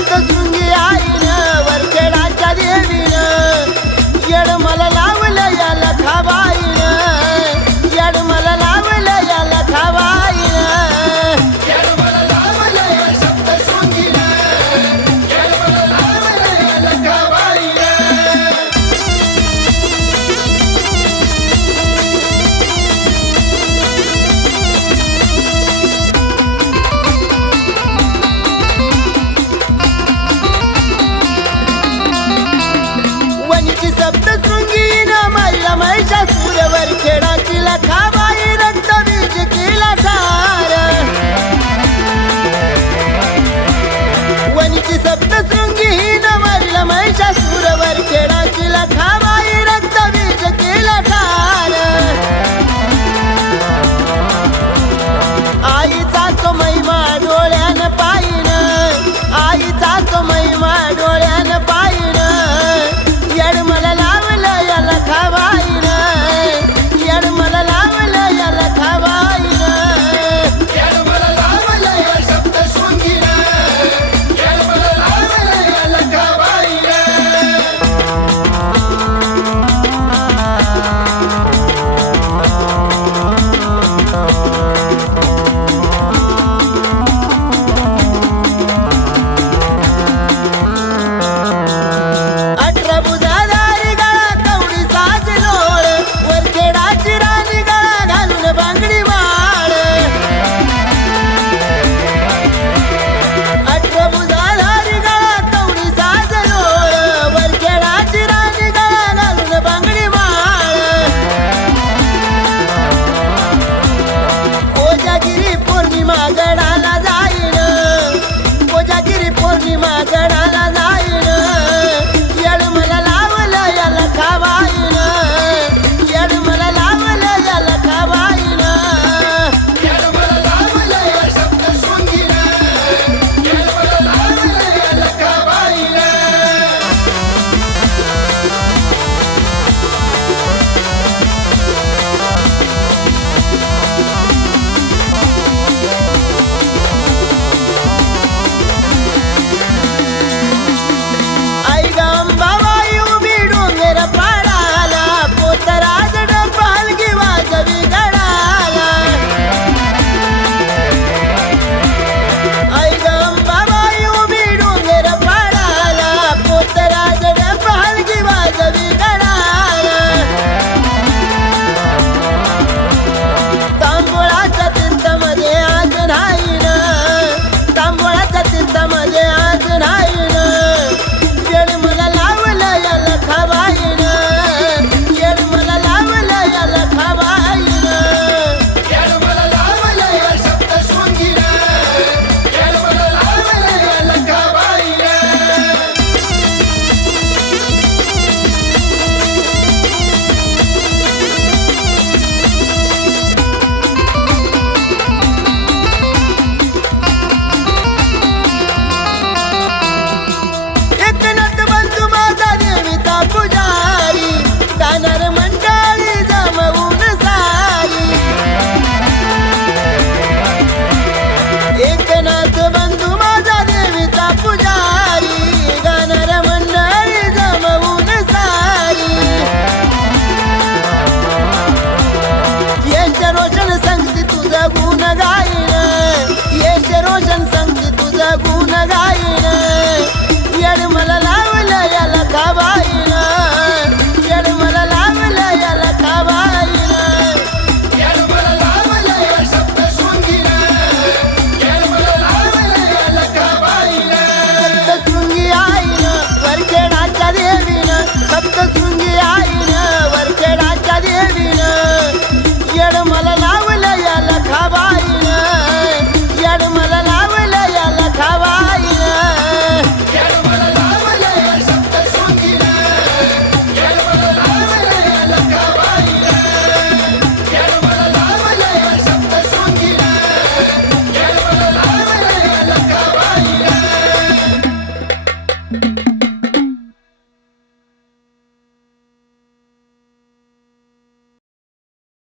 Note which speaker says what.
Speaker 1: because जाणार मंडळी जमवून सारी. एकनाथ बंधू माझा देवीचा पुजारी. गाणार मंडळी जमवून सारी. येश रोशन सांगते तुझा गुण गायन येश रोशन सांगते तुझा गुण गायन மல